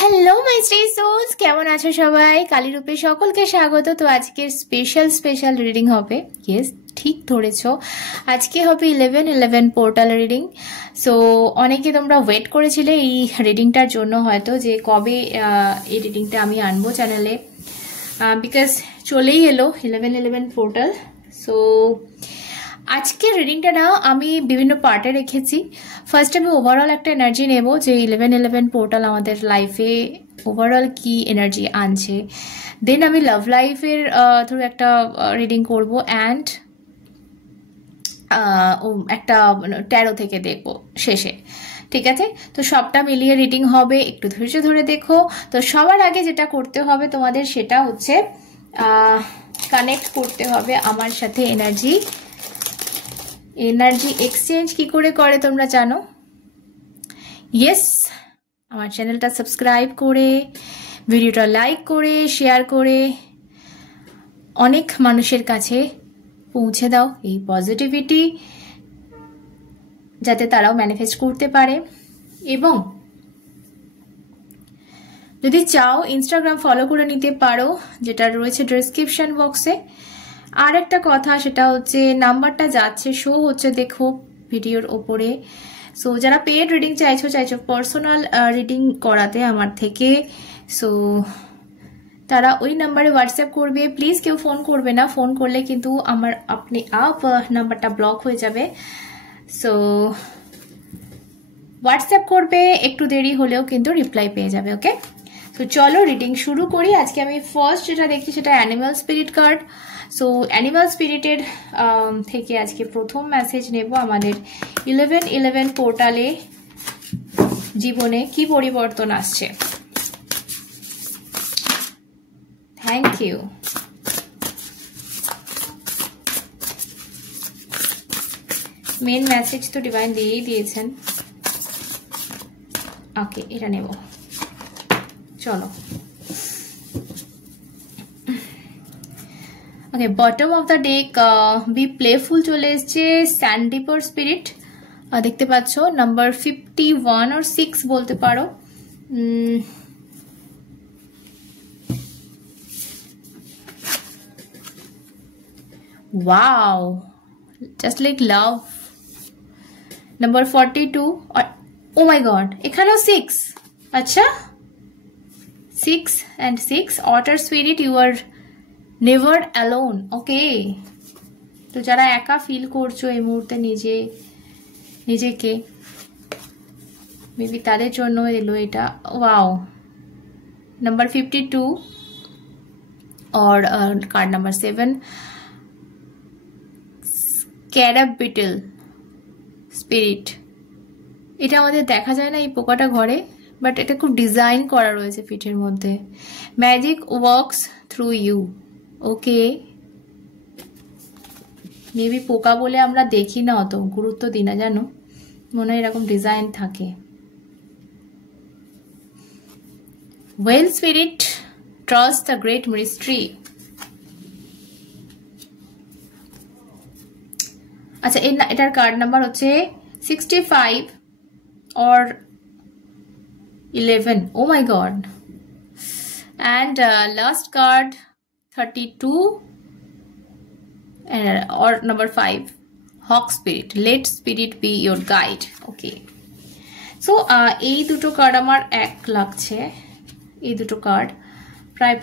Hello my স্ট্রে sols, কেমন আছো সবাই? কালী রূপে সকলকে স্বাগত। তো আজকের স্পেশাল রিডিং হবে। ইয়েস, ঠিক ধরেছো, আজকে হবে 11/11 পোর্টাল রিডিং। সো অনেকে তোমরা ওয়েট করেছিলে এই রিডিংটার জন্য, হয়তো যে কবে এই রিডিংটা আমি আনবো চ্যানেলে, বিকজ চলেই এলো 11/11 পোর্টাল। সো আজকের রিডিংটা না আমি বিভিন্ন পার্টে রেখেছি। ফার্স্ট আমি ওভারঅল একটা এনার্জি নেব যে 11/11 পোর্টাল আমাদের লাইফে ওভারঅল কি এনার্জি আনছে। দেন আমি লাভ লাইফের থ্রু একটা রিডিং করব অ্যান্ড একটা ট্যারো থেকে দেখবো শেষে। ঠিক আছে, তো সবটা মিলিয়ে রিডিং হবে, একটু ধৈর্য ধরে দেখো। তো সবার আগে যেটা করতে হবে তোমাদের সেটা হচ্ছে কানেক্ট করতে হবে আমার সাথে। এনার্জি এক্সচেঞ্জ কি করে করে তোমরা জানো? ইয়েস, আমার চ্যানেলটা সাবস্ক্রাইব করে, ভিডিওটা লাইক করে, শেয়ার করে অনেক মানুষের কাছে পৌঁছে দাও এই পজিটিভিটি, যাতে তারাও ম্যানিফেস্ট করতে পারে। এবং যদি চাও ইনস্টাগ্রাম ফলো করে নিতে পারো, যেটা রয়েছে ডেসক্রিপশন বক্সে। আর একটা কথা, সেটা হচ্ছে নাম্বারটা যাচ্ছে, শো হচ্ছে, দেখো ভিডিওর ওপরে। সো যারা পেড রিডিং চাইছো পার্সোনাল রিডিং করাতে আমার থেকে, সো তারা ওই নাম্বারে হোয়াটসঅ্যাপ করবে। প্লিজ কেউ ফোন করবে না, ফোন করলে কিন্তু আমার আপনি নাম্বারটা ব্লক হয়ে যাবে। সো হোয়াটসঅ্যাপ করবে, একটু দেরি হলেও কিন্তু রিপ্লাই পেয়ে যাবে। ওকে, তো চলো রিডিং শুরু করি। আজকে আমি ফার্স্ট যেটা দেখছি সেটা animal spirit card. So animal স্পিরিটের থেকে আজকে প্রথম মেসেজ নেব আমাদের 11/11 পোর্টালে জীবনে কি পরিবর্তন আসছে। Thank you. মেন মেসেজ তো ডিভাইন দিয়েই দিয়েছেন। ওকে, এটা নেব, চলো। Okay, bottom of the deck be playful চলে এসছে। স্যান্ডিপার স্পিরিট দেখতে পাচ্ছ, নাম্বার 51 or 6 বলতে পারো। Wow, just like love. Number 42, O my god, এখানেও 6। আচ্ছা, 6 and 6, otter spirit, you are never alone. ওকে, তো যারা একা ফিল করছো এই মুহূর্তে নিজেকে, মেবি তাদের জন্য এলো এটা। Wow, number 52 or card number 7, scarab beetle spirit. এটা আমাদের দেখা যায় না এই পোকাটা ঘরে, বাট এটা খুব ডিজাইন করা রয়েছে পিঠের মধ্যে। Magic works through you. Okay, maybe পোকা বলে আমরা দেখি না, অত গুরুত্ব দিই না, জানো, মনে হয় এরকম ডিজাইন থাকে। Well spirit, trust the great mystery. আচ্ছা, এটার কার্ড নাম্বার হচ্ছে 65 or 11. Oh my god. And last card 32 or number 5, hawk spirit. Let spirit be your guide. Okay, so এই দুটো কার্ড আমার এক লাগছে। এই দুটো কার্ড প্রায়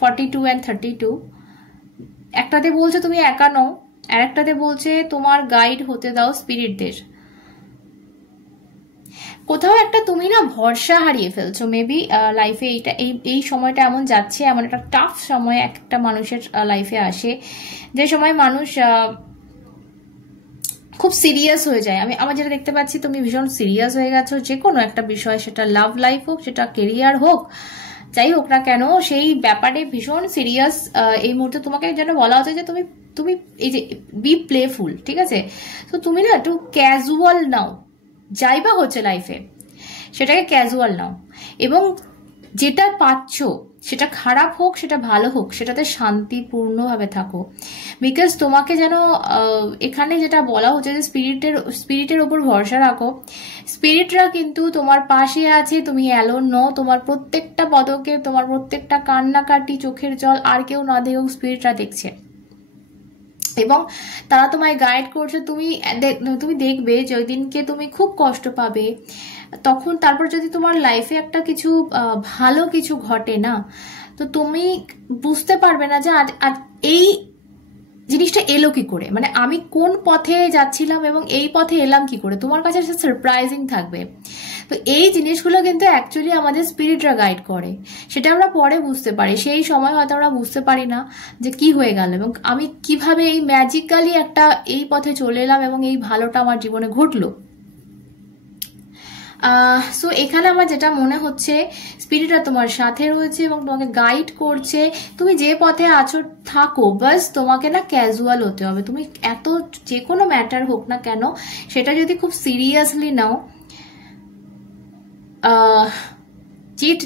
42 and 32। একটাতে বলছে তুমি একা নও, আর একটাতে বলছে তোমার গাইড হতে দাও স্পিরিটদের। কোথাও একটা তুমি না ভরসা হারিয়ে ফেলছো মেবি লাইফে। এই সময়টা এমন যাচ্ছে, এমন একটা টাফ সময় একটা মানুষের লাইফে আসে, যে সময় মানুষ খুব সিরিয়াস হয়ে যায়। আমার যেটা দেখতে পাচ্ছি, তুমি ভীষণ সিরিয়াস হয়ে গেছো যে কোনো একটা বিষয়, সেটা লাভ লাইফ হোক, সেটা কেরিয়ার হোক, যাই হোক না কেন, সেই ব্যাপারে ভীষণ সিরিয়াস এই মুহূর্তে। তোমাকে যেন বলা হচ্ছে যে তুমি এই যে বি প্লেফুল, ঠিক আছে? তো তুমি না একটু ক্যাজুয়াল নাও, যাই বা হচ্ছে লাইফে সেটাকে ক্যাজুয়াল নাও, এবং যেটা পাচ্ছ সেটা খারাপ হোক সেটা ভালো হোক সেটাতে শান্তিপূর্ণভাবে থাকো। বিকজ তোমাকে যেন এখানে যেটা বলা হচ্ছে যে স্পিরিটের ওপর ভরসা রাখো। স্পিরিটরা কিন্তু তোমার পাশে আছে, তুমি অ্যালোন নও। তোমার প্রত্যেকটা পদক্ষেপ, তোমার প্রত্যেকটা কান্নাকাটি, চোখের জল আর কেউ না দেখুক, স্পিরিটরা দেখছে এবং তারা তোমায় গাইড করছে। তুমি দেখবে যে ওই দিনকে তুমি খুব কষ্ট পাবে, তখন তারপর যদি তোমার লাইফে একটা কিছু ভালো কিছু ঘটে না, তো তুমি বুঝতে পারবে না যে আজ এই জিনিসটা এলো কি করে, মানে আমি কোন পথে যাচ্ছিলাম এবং এই পথে এলাম কি করে। তোমার কাছে সারপ্রাইজিং থাকবে। তো এই জিনিসগুলো কিন্তু অ্যাকচুয়ালি আমাদের স্পিরিটরা গাইড করে, সেটা আমরা পরে বুঝতে পারি। সেই সময় হয়তো আমরা বুঝতে পারি না যে কি হয়ে গেল এবং আমি কিভাবে এই ম্যাজিক্যালি একটা এই পথে চলে এলাম এবং এই ভালোটা আমার জীবনে ঘটলো। সো এখানে আমার যেটা মনে হচ্ছে স্পিরিটরা তোমার সাথে রয়েছে এবং তোমাকে গাইড করছে। তুমি যে পথে আছো থাকো, বাস তোমাকে না ক্যাজুয়াল হতে হবে। তুমি এত যে কোনো ম্যাটার হোক না কেন সেটা যদি খুব সিরিয়াসলি নাও,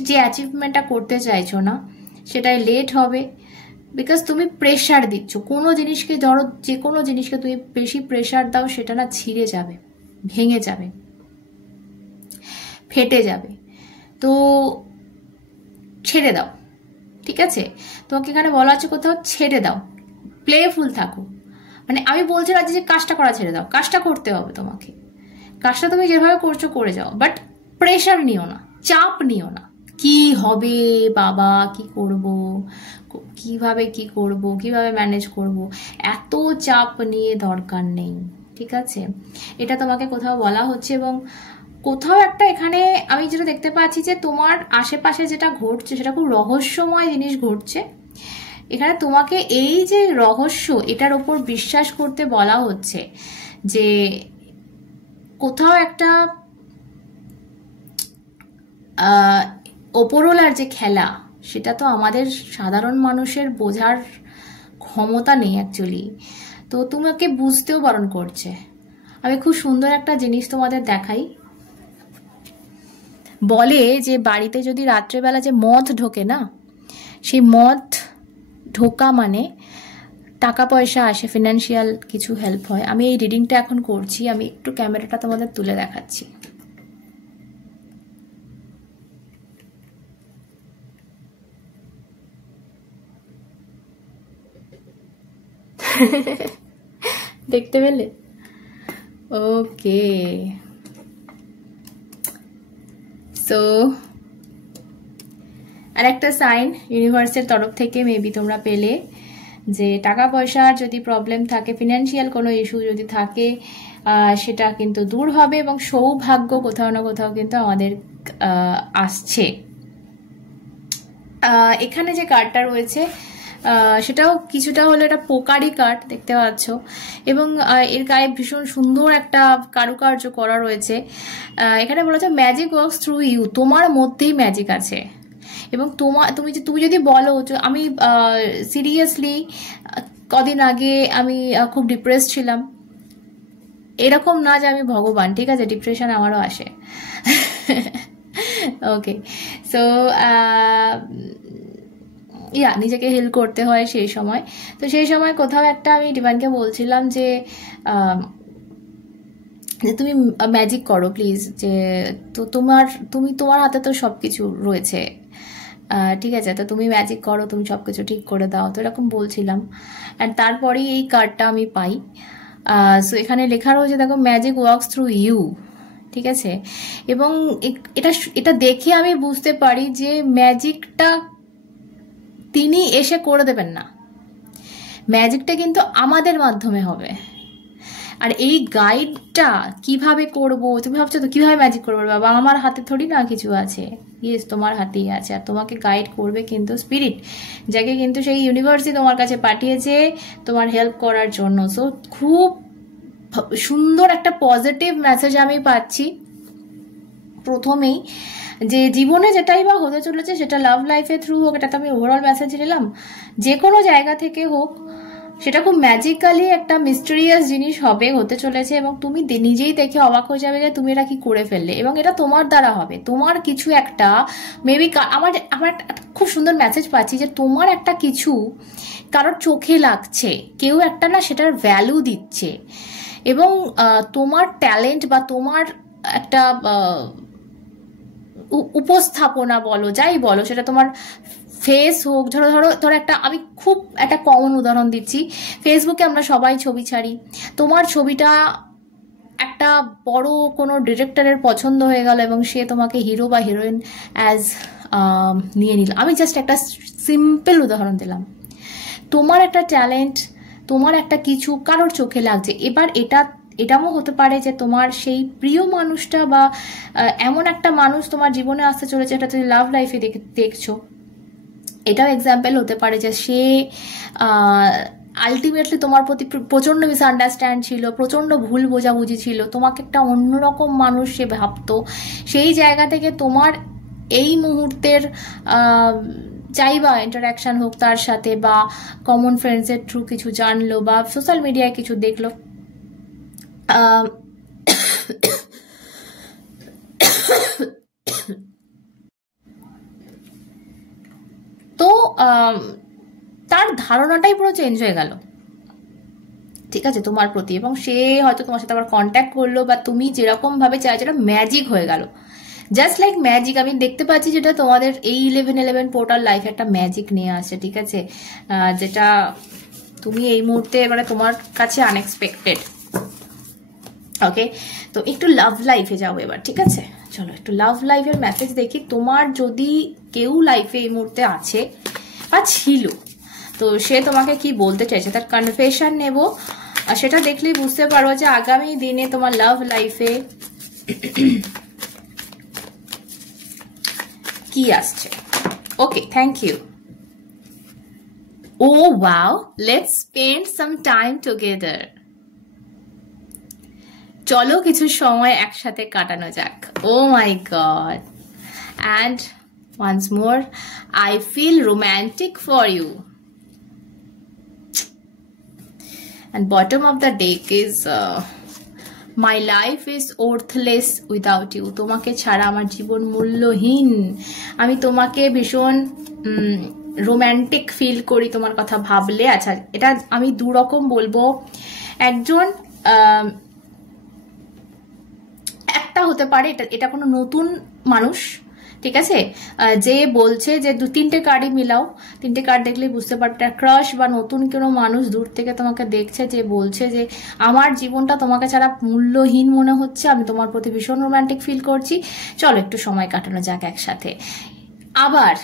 যে অ্যাচিভমেন্টটা করতে চাইছো না সেটাই লেট হবে। বিকজ তুমি প্রেশার দিচ্ছ কোনো জিনিসকে। ধরো যে কোনো জিনিসকে তুমি বেশি প্রেশার দাও, সেটা না ছিঁড়ে যাবে, ভেঙে যাবে, ফেটে যাবে। তো ছেড়ে দাও, ঠিক আছে? তোমাকে এখানে বলা হচ্ছে কোথাও ছেড়ে দাও, প্লেফুল থাকো। মানে আমি বলছি না যে কাজটা করা ছেড়ে দাও, কাজটা করতে হবে তোমাকে। কাজটা তুমি যেভাবে করছো করে যাও, বাট প্রেশার নিও না, চাপ নিও না। কি হবে বাবা, কি করব, কিভাবে কি করব, কিভাবে ম্যানেজ করব, এত চাপ নিয়ে দরকার নেই, ঠিক আছে? এটা তোমাকে কোথাও বলা হচ্ছে। এবং কোথাও একটা এখানে আমি যেটা দেখতে পাচ্ছি যে তোমার আশেপাশে যেটা ঘটছে সেটা খুব রহস্যময় জিনিস ঘটছে। এখানে তোমাকে এই যে রহস্য, এটার ওপর বিশ্বাস করতে বলা হচ্ছে যে কোথাও একটা ওপরওয়ালার যে খেলা, সেটা তো আমাদের সাধারণ মানুষের বোঝার ক্ষমতা নেই অ্যাকচুয়ালি। তো তোমাকে বুঝতেও বারণ করছে। আমি খুব সুন্দর একটা জিনিস তোমাদের দেখাই। বলে যে বাড়িতে যদি রাত্রেবেলা যে মদ ঢোকে না, সেই মদ ঢোকা মানে টাকা পয়সা আসে, ফিনান্সিয়াল কিছু হেল্প হয়। আমি এই রিডিংটা এখন করছি, আমি একটু ক্যামেরাটা তোমাদের তুলে দেখাচ্ছি। দেখতে পেলে? ওকে, সো আর একটা সাইন ইউনিভার্সের তরফ থেকে মেবি তোমরা পেলে যে টাকা পয়সার যদি প্রবলেম থাকে, ফিনান্সিয়াল কোনো ইস্যু যদি থাকে, সেটা কিন্তু দূর হবে এবং সৌভাগ্য কোথাও না কোথাও কিন্তু আমাদের আসছে। এখানে যে কার্ডটা রয়েছে সেটাও কিছুটা হলো এটা পোকারি কার্ড, দেখতে পাচ্ছ, এবং এর গায়ে ভীষণ সুন্দর একটা কারুকার্য করা রয়েছে। এখানে বলা যায় ম্যাজিক ওয়ার্কস থ্রু ইউ, তোমার মধ্যেই ম্যাজিক আছে। এবং তুমি যদি বলো যে আমি সিরিয়াসলি কদিন আগে আমি খুব ডিপ্রেস ছিলাম, এরকম না যে আমি ভগবান, ঠিক আছে? ডিপ্রেশন আমারও আসে। ওকে, সো নিজেকে হিল করতে হয় সেই সময়। তো সেই সময় কোথাও একটা আমি ডিভাইনকে বলছিলাম যে তুমি ম্যাজিক করো প্লিজ, যে তো তোমার হাতে তো সব কিছু রয়েছে, ঠিক আছে? তো তুমি ম্যাজিক করো, তুমি সব কিছু ঠিক করে দাও। তো এরকম বলছিলাম, অ্যান্ড তারপরেই এই কার্ডটা আমি পাই। সো এখানে লেখা রয়েছে দেখো, ম্যাজিক ওয়ার্কস থ্রু ইউ, ঠিক আছে? এবং এটা দেখে আমি বুঝতে পারি যে ম্যাজিকটা তিনি এসে করে দেবেন না, ম্যাজিকটা কিন্তু আমাদের মাধ্যমে হবে। আর এই গাইডটা কিভাবে করব, তুমি ভাবছো তো কিভাবে ম্যাজিক করবো বাবা, আমার হাতে থোড়ি না কিছু আছে। ইয়েস, তোমার হাতেই আছে, আর তোমাকে গাইড করবে কিন্তু স্পিরিট, যাকে কিন্তু সেই ইউনিভার্সই তোমার কাছে পাঠিয়েছে তোমার হেল্প করার জন্য। সো খুব সুন্দর একটা পজিটিভ মেসেজ আমি পাচ্ছি প্রথমেই, যে জীবনে যেটাই বা হতে চলেছে, সেটা লাভ লাইফে থ্রু হোক, এটা তো আমি ওভারঅল মেসেজ নিলাম, যে কোনো জায়গা থেকে হোক, সেটা খুব ম্যাজিক্যালি একটা মিস্টেরিয়াস জিনিস হবে, হতে চলেছে, এবং তুমি নিজেই দেখে অবাক হয়ে যাবে যে তুমি এটা কি করে ফেললে, এবং এটা তোমার দ্বারা হবে। তোমার কিছু একটা মেবি, আমার আমার খুব সুন্দর মেসেজ পাচ্ছি যে তোমার একটা কিছু কারোর চোখে লাগছে, কেউ একটা না সেটার ভ্যালু দিচ্ছে, এবং তোমার ট্যালেন্ট বা তোমার একটা উপস্থাপনা বলো, যাই বলো, সেটা তোমার ফেস হোক, ধরো ধরো ধরো একটা, আমি খুব একটা কমন উদাহরণ দিচ্ছি, ফেসবুকে আমরা সবাই ছবি ছাড়ি, তোমার ছবিটা একটা বড় কোনো ডিরেক্টরের পছন্দ হয়ে গেল এবং সে তোমাকে হিরো বা হিরোইন অ্যাজ নিয়ে নিল। আমি জাস্ট একটা সিম্পল উদাহরণ দিলাম। তোমার একটা ট্যালেন্ট, তোমার একটা কিছু কারোর চোখে লাগছে। এবার এটাও হতে পারে যে তোমার সেই প্রিয় মানুষটা বা এমন একটা মানুষ তোমার জীবনে আসতে চলেছে, এটা তুমি লাভ লাইফে দেখছো, এটাও এক্সাম্পল হতে পারে যে সে আলটিমেটলি তোমার প্রতি প্রচণ্ড মিসআন্ডারস্ট্যান্ড ছিল, প্রচণ্ড ভুল বোঝাবুঝি ছিল, তোমাকে একটা অন্যরকম মানুষ সে ভাবতো। সেই জায়গা থেকে তোমার এই মুহূর্তের চাই বা ইন্টারাকশন হোক তার সাথে, বা কমন ফ্রেন্ডসের থ্রু কিছু জানলো, বা সোশ্যাল মিডিয়ায় কিছু দেখলো, তো তার ধারণাটাই পুরো চেঞ্জ হয়ে গেল, ঠিক আছে, তোমার প্রতি, এবং সে হয়তো তোমার সাথে আবার কন্ট্যাক্ট করলো, বা তুমি যেরকম ভাবে চাইছো এটা ম্যাজিক হয়ে গেল, জাস্ট লাইক ম্যাজিক। আমি দেখতে পাচ্ছি যেটা তোমাদের এই 1111 পোর্টাল লাইফে একটা ম্যাজিক নিয়ে আসছে, ঠিক আছে, যেটা তুমি এই মুহূর্তে মানে তোমার কাছে আনএক্সপেক্টেড। ওকে, তো একটু লাভ লাইফে যাও এবার, ঠিক আছে, চলো একটু লাভ লাইফের মেসেজ দেখি। তোমার যদি কেউ লাইফে এই মুহূর্তে আছে বা ছিল, তো সে তোমাকে কি বলতে চাইছে, তার কনফেশন নেব, আর সেটা দেখলেই বুঝতে পারবো যে আগামী দিনে তোমার লাভ লাইফে কি আসছে। Okay, thank you. Oh wow, let's spend some time together. চলো কিছু সময় একসাথে কাটানো যাক। Oh my god, and once more, I feel romantic for you. And bottom of the deck is my life is worthless without you. তোমাকে ছাড়া আমার জীবন মূল্যহীন। আমি তোমাকে ভীষণ রোম্যান্টিক ফিল করি তোমার কথা ভাবলে। আচ্ছা, এটা আমি দুরকম বলবো। একজন একটা হতে পারে এটা কোনো নতুন মানুষ, ঠিক আছে, যে বলছে যে 2-3টে কার্ডই মিলাও, 3টে কার্ড দেখলেই বুঝতে পারবে এটা ক্রাশ বা নতুন কোনো মানুষ দূর থেকে তোমাকে দেখছে, যে বলছে যে আমার জীবনটা তোমাকে ছাড়া মূল্যহীন মনে হচ্ছে, আমি তোমার প্রতি ভীষণ রোম্যান্টিক ফিল করছি, চলো একটু সময় কাটানো যাক একসাথে। আবার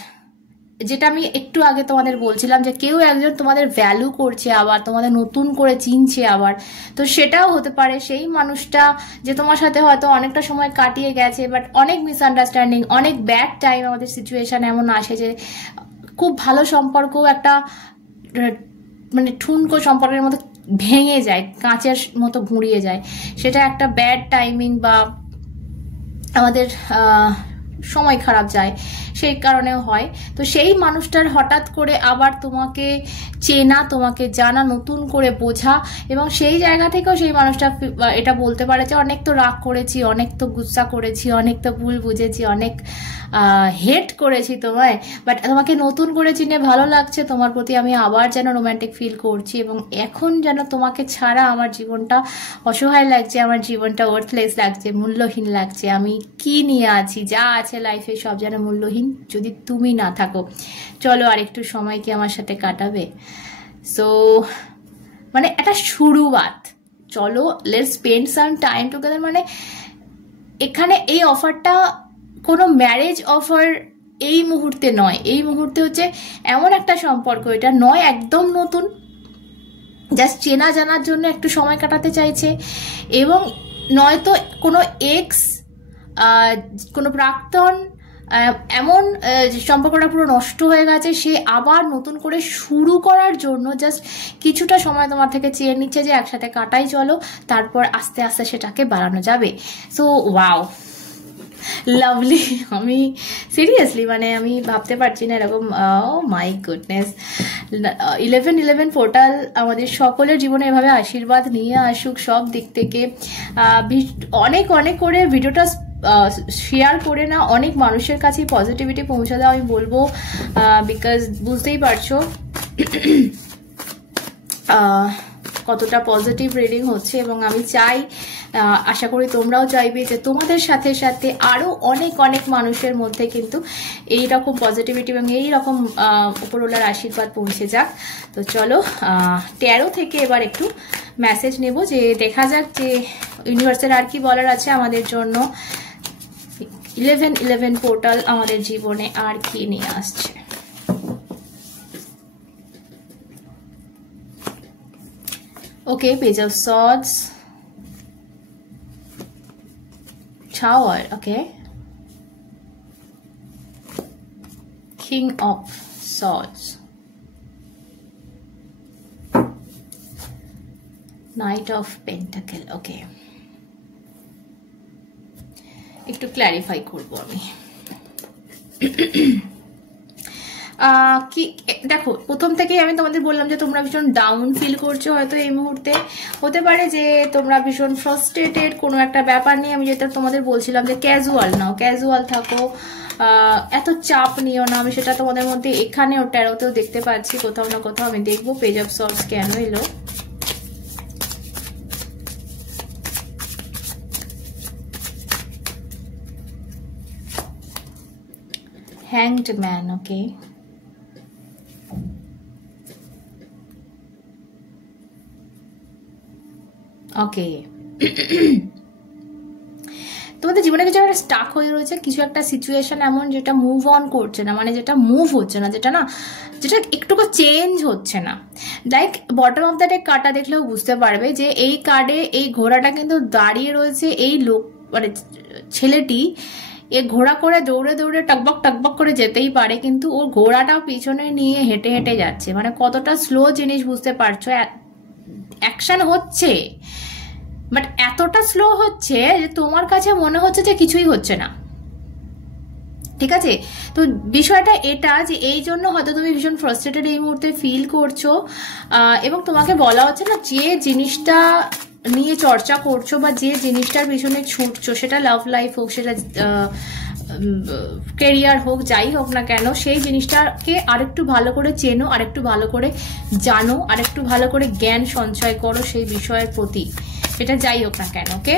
যেটা আমি একটু আগে তোমাদের বলছিলাম যে কেউ একজন তোমাদের ভ্যালু করছে, আবার তোমাদের নতুন করে চিনছে আবার, তো সেটাও হতে পারে সেই মানুষটা যে তোমার সাথে হয়তো অনেকটা সময় কাটিয়ে গেছে, বাট অনেক মিসআন্ডারস্ট্যান্ডিং, অনেক ব্যাড টাইম, আমাদের সিচুয়েশন এমন আসে যে খুব ভালো সম্পর্ক একটা মানে ঠুনকো সম্পর্কের মতো ভেঙে যায়, কাঁচের মতো ঘুরিয়ে যায়, সেটা একটা ব্যাড টাইমিং বা আমাদের সময় খারাপ যায়, সেই কারণেও হয়। তো সেই মানুষটার হঠাৎ করে আবার তোমাকে চেনা, তোমাকে জানা, নতুন করে বোঝা, এবং সেই জায়গা থেকেও সেই মানুষটা এটা বলতে পারে যে অনেক তো রাগ করেছি, অনেক তো গুসা করেছি, অনেক তো ভুল বুঝেছি, অনেক হেট করেছি তোমায়, বাট তোমাকে নতুন করে চিনে ভালো লাগছে, তোমার প্রতি আমি আবার যেন রোম্যান্টিক ফিল করছি, এবং এখন যেন তোমাকে ছাড়া আমার জীবনটা অসহায় লাগছে, আমার জীবনটা ওয়ার্থলেস লাগছে, মূল্যহীন লাগছে, আমি কি নিয়ে আছি, যা আছে লাইফে সব যেন মূল্যহীন যদি তুমি না থাকো। চলো আর একটু সময় কি আমার সাথে কাটাবে? সো মানে একটা শুরুয়াত, চলো let's spend some time together. মানে এখানে এই অফারটা কোনো ম্যারেজ অফার এই মুহূর্তে নয়, এই মুহূর্তে হচ্ছে এমন একটা সম্পর্ক, এটা নয় একদম নতুন, জাস্ট চেনা জানার জন্য একটু সময় কাটাতে চাইছে, এবং নয়তো কোনো এক্স, কোনো প্রাক্তন, এমন সম্পর্কটা পুরো নষ্ট হয়ে গেছে, সে আবার নতুন করে শুরু করার জন্য জাস্ট কিছুটা সময় তোমার থেকে চেয়ে নিচ্ছে যে একসাথে কাটাই চলো, তারপর আস্তে আস্তে সেটাকে বাড়ানো যাবে। So wow, lovely. আমি সিরিয়াসলি মানে আমি ভাবতে পারছি না এরকম, ও মাই গুডনেস, 1111 পোর্টাল আমাদের সকলের জীবনে এভাবে আশীর্বাদ নিয়ে আসুক সব দিক থেকে। অনেক অনেক করে ভিডিওটা শেয়ার করে না অনেক মানুষের কাছে পজিটিভিটি পৌঁছে দাও আমি বলবো, বিকজ বুঝতেই পারছো কতটা পজিটিভ রিডিং হচ্ছে। এবং আমি চাই, আশা করি তোমরাও চাইবে যে তোমাদের সাথে সাথে আরও অনেক অনেক মানুষের মধ্যে কিন্তু এইরকম পজিটিভিটি এবং এইরকম উপরওয়ালার আশীর্বাদ পৌঁছে যাক। তো চলো ট্যারো থেকে এবার একটু মেসেজ নেব, যে দেখা যাক যে ইউনিভার্সের আর কি বলার আছে আমাদের জন্য। 1111 পোর্টাল আমাদের জীবনে আর কি নিয়ে আসছে। Okay, Page of Swords, Tower, okay, King of Swords, Knight of Pentacle, okay. একটু ক্ল্যারিফাই করবো আমি। কি দেখো, প্রথম থেকেই আমি তোমাদের বললাম যে তোমরা ভীষণ ডাউন ফিল করছো হয়তো এই মুহূর্তে। হতে পারে যে তোমরা ভীষণ ফ্রাস্ট্রেটেড কোনো একটা ব্যাপার নিয়ে। আমি যেটা তোমাদের বলছিলাম যে ক্যাজুয়াল নাও, ক্যাজুয়াল থাকো, এত চাপ নিও না। আমি সেটা তোমাদের মধ্যে এখানেও ট্যারোতেও দেখতে পাচ্ছি, কোথাও না কোথাও আমি দেখবো পেজ অফ সর্টস কেন এলো। হ্যাংড ম্যান, ওকে, ওকে। তোমাদের জীবনে কিছু একটা স্টাক হয়ে রয়েছে, কিছু একটা সিচুয়েশন এমন যেটা মুভ অন করছে না, মানে যেটা মুভ হচ্ছে না, যেটা একটুকু চেঞ্জ হচ্ছে না। Like bottom of the day কার্ডটা দেখলেও বুঝতে পারবে যে এই কার্ডে এই ঘোড়াটা কিন্তু দাঁড়িয়ে রয়েছে। এই লোক মানে ছেলেটি এ ঘোড়া করে দৌড়ে দৌড়ে টকবক টকবক করে যেতেই পারে, কিন্তু ওর ঘোড়াটাও পিছনে নিয়ে হেঁটে হেঁটে যাচ্ছে। মানে কতটা স্লো জিনিস বুঝতে পারছো। অ্যাকশন হচ্ছে বাট এতটা স্লো হচ্ছে যে তোমার কাছে মনে হচ্ছে যে কিছুই হচ্ছে না, ঠিক আছে? তো বিষয়টা এটা যে এই জন্য হয়তো তুমি ভীষণ ফ্রাস্ট্রেটেড এই মুহূর্তে ফিল করছো, এবং তোমাকে বলা হচ্ছে না যে জিনিসটা নিয়ে চর্চা করছো বা যে জিনিসটার পিছনে ছুটছো, সেটা লাভ লাইফ হোক, সেটা কেরিয়ার হোক, যাই হোক না কেন, সেই জিনিসটাকে আরেকটু ভালো করে চেনো, আরেকটু ভালো করে জানো, আরেকটু ভালো করে জ্ঞান সঞ্চয় করো সেই বিষয়ের প্রতি, সেটা যাই হোক না কেন। ওকে,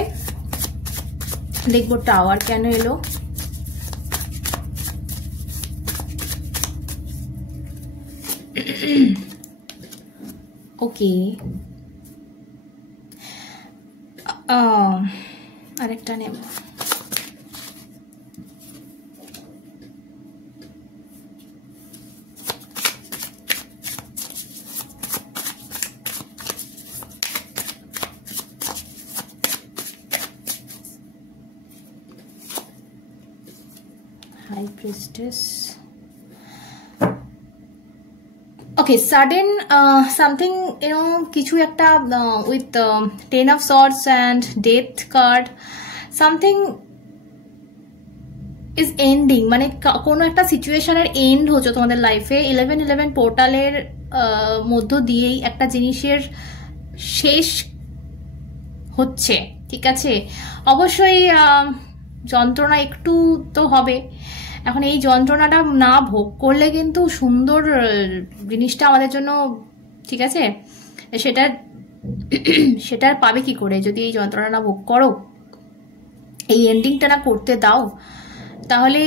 দেখবো টাওয়ার কেন এলো। ওকে, আরেকটা নেব। High Priestess. Okay, sudden something, you know, কিছু একটা with Ten of Swords and Death card, something is ending, মানে কোনো একটা সিচুয়েশনের এন্ড হচ্ছে তোমাদের লাইফে। 1111 পোর্টালের মধ্য দিয়েই একটা জিনিসের শেষ হচ্ছে, ঠিক আছে? অবশ্যই যন্ত্রণা একটু তো হবে। এখন এই যন্ত্রণাটা না ভোগ করলে কিন্তু সুন্দর জিনিসটা আমাদের জন্য, ঠিক আছে, সেটা পাবে কি করে? যদি এই যন্ত্রণা না ভোগ করো, এই এন্ডিংটা না করতে দাও, তাহলে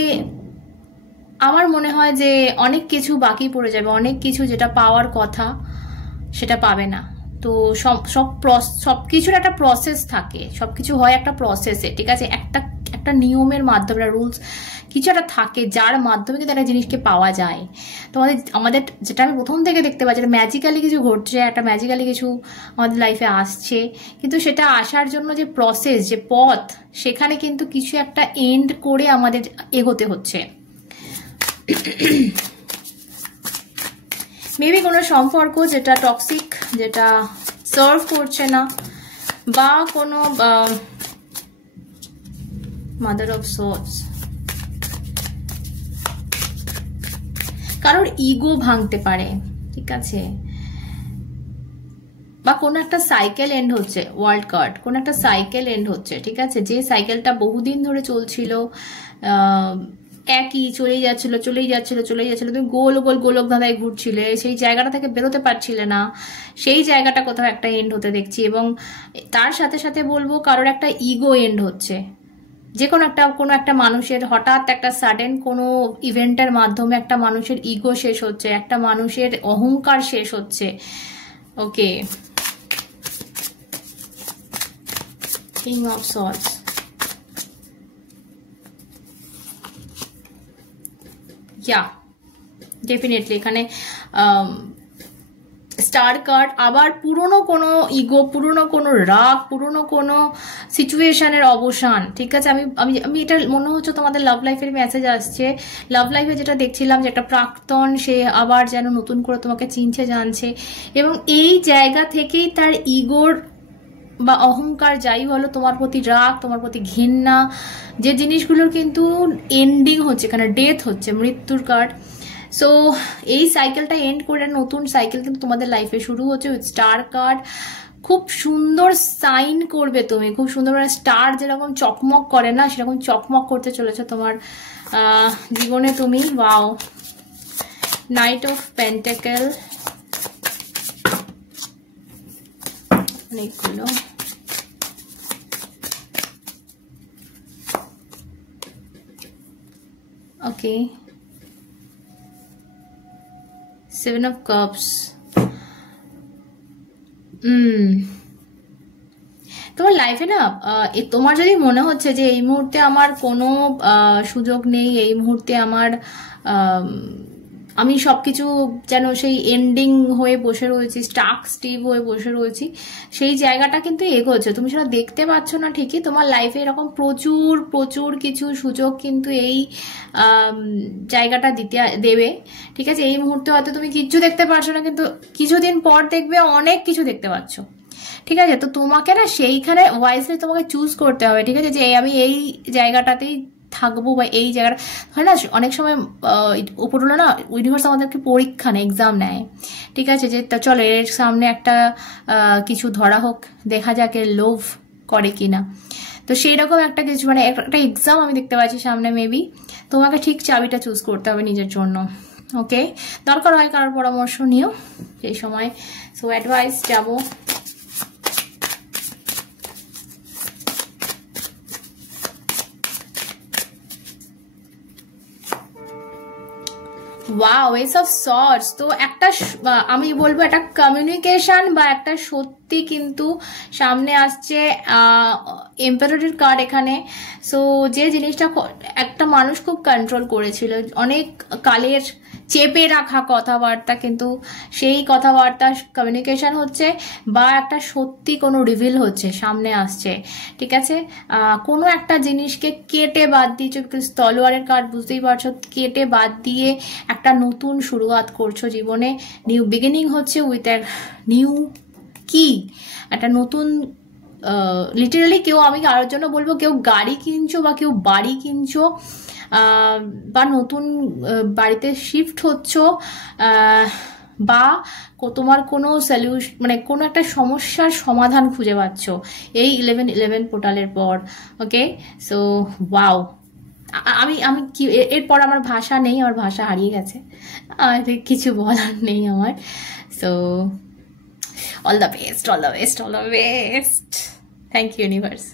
আমার মনে হয় যে অনেক কিছু বাকি পড়ে যাবে, অনেক কিছু যেটা পাওয়ার কথা সেটা পাবে না। তো সব কিছুর একটা প্রসেস থাকে, সবকিছু হয় একটা প্রসেসে, ঠিক আছে? একটা নিয়মের মাধ্যমে, রুলস কিছু একটা থাকে যার মাধ্যমে কিন্তু একটা জিনিসকে পাওয়া যায়। তো আমাদের যেটা আমি প্রথম থেকে দেখতে পাচ্ছি, ম্যাজিক্যালি কিছু ঘটছে, একটা ম্যাজিক্যালি কিছু আমাদের লাইফে আসছে, কিন্তু সেটা আসার জন্য যে প্রসেস, যে পথ, সেখানে কিন্তু কিছু একটা এন্ড করে আমাদের এগোতে হচ্ছে। মেবি কোনো সম্পর্ক যেটা টক্সিক, যেটা সার্ভ করছে না, বা কোনো মাদার অফ সোর্স, কারোর ইগো ভাঙতে পারে, ঠিক আছে, বা কোনো একটা সাইকেল এন্ড হচ্ছে, ওয়ার্ল্ড কার্ড, কোনো একটা সাইকেল এন্ড হচ্ছে, ঠিক আছে, যে সাইকেলটা বহুদিন ধরে চলছিল, একই চলেই যাচ্ছিল চলেই যাচ্ছিল চলেই যাচ্ছিল, তুমি গোল গোল গোলক ধাঁধায় ঘুরছিলে, সেই জায়গাটা থেকে বেরোতে পারছিলে না, সেই জায়গাটা কোথাও একটা এন্ড হতে দেখছি। এবং তার সাথে সাথে বলবো কারোর একটা ইগো এন্ড হচ্ছে, যে কোনো একটা মানুষের হঠাৎ একটা সাডেন কোনো ইভেন্টের মাধ্যমে একটা মানুষের ইগো শেষ হচ্ছে, একটা মানুষের অহংকার শেষ হচ্ছে। ওকে, কিং অফ সর্ডস, ইয়া ডেফিনেটলি এখানে স্টার কার্ড, আবার পুরনো কোনো ইগো, পুরনো কোনো রাগ, পুরনো কোনো সিচুয়েশনের অবসান, ঠিক আছে। আমি আমি আমি এটা মনে হচ্ছে তোমাদের লাভ লাইফের মেসেজ আসছে। লাভ লাইফে যেটা দেখছিলাম যে একটা প্রাক্তন সে আবার যেন নতুন করে তোমাকে চিনছে জানছে, এবং এই জায়গা থেকেই তার ইগোর বা অহংকার যাই বলো, তোমার প্রতি রাগ, তোমার প্রতি ঘেন্না, যে জিনিসগুলোর কিন্তু এন্ডিং হচ্ছে, এখানে ডেথ হচ্ছে, মৃত্যুর কার্ড। সো এই সাইকেলটা এন্ড করে নতুন সাইকেল কিন্তু তোমাদের লাইফে শুরু হচ্ছে উইথ স্টার কার্ড। খুব সুন্দর সাইন করবে তুমি, খুব সুন্দর, স্টার যেরকম চকমক করে না, সেরকম চকমক করতে চলেছে তোমার জীবনে তুমি। ওয়াও, নাইট অফ পেন্টাকেল, অনেকগুলো, ওকে, সেভেন অফ কাপস। তোমার লাইফে না তোমার যদি মনে হচ্ছে যে এই মুহূর্তে আমার কোনো সুযোগ নেই, এই মুহূর্তে আমার আমি সবকিছু যেন সেই এন্ডিং হয়ে বসে রয়েছি, স্টাক স্টিভ হয়ে বসে রয়েছি, সেই জায়গাটা কিন্তু এগোচ্ছে। তুমি সেটা দেখতে পাচ্ছ না ঠিকই, তোমার লাইফে এরকম প্রচুর প্রচুর কিছু সুযোগ কিন্তু এই জায়গাটা দেবে, ঠিক আছে। এই মুহূর্তে হয়তো তুমি কিচ্ছু দেখতে পাচ্ছ না, কিন্তু কিছুদিন পর দেখবে অনেক কিছু দেখতে পাচ্ছ, ঠিক আছে। তো তোমাকে না সেইখানে ওয়াইজলি তোমাকে চুজ করতে হবে, ঠিক আছে, যে আমি এই জায়গাটাতেই থাকবো, বা এই জায়গাটা হয় না অনেক সময় উপরওয়ালা না, ইউনিভার্স আমাদেরকে পরীক্ষা নেয়, এক্সাম নেয়, ঠিক আছে, যে চলো এর সামনে একটা কিছু ধরা হোক, দেখা যাক এর লোভ করে কিনা। তো সেই রকম একটা কিছু, মানে একটা এক্সাম আমি দেখতে পাচ্ছি সামনে, মেবি তোমাকে ঠিক চাবিটা চুজ করতে হবে নিজের জন্য। ওকে, দরকার হয় কারোর পরামর্শ নিও সেই সময়। সো অ্যাডভাইস যাবো, ওয়াও, এস অফ সর্টস। তো একটা আমি বলবো একটা কমিউনিকেশন বা একটা সত্যি কিন্তু সামনে আসছে, এম্পারারের কার্ড এখানে। সো যে জিনিসটা একটা মানুষ খুব কন্ট্রোল করেছিল, অনেক কালের চেপে রাখা কথাবার্তা, কিন্তু সেই কথাবার্তা কমিউনিকেশন হচ্ছে, বা একটা সত্যি কোনো রিভিল হচ্ছে, সামনে আসছে, ঠিক আছে। কোনো একটা জিনিসকে কেটে বাদ দিয়েছো, তলোয়ারের কার্ড, বুঝতেই পারছো, কেটে বাদ দিয়ে একটা নতুন শুরুয়াত করছো জীবনে, নিউ বিগিনিং হচ্ছে উইথ এ নিউ কি, একটা নতুন লিটারালি কেউ, আমি কারোর জন্য বলবো কেউ গাড়ি কিনছো বা কেউ বাড়ি কিনছো, বা নতুন বাড়িতে শিফট হচ্ছ, বা তোমার কোনো সলিউশন, মানে কোনো একটা সমস্যার সমাধান খুঁজে পাচ্ছ এই 11/11 পোর্টালের পর। ওকে, সো ওয়াও, আমি আমি কি এরপর আমার ভাষা নেই, আমার ভাষা হারিয়ে গেছে, কিছু বলার নেই আমার। So all the best, all the best, all the best. Thank you universe.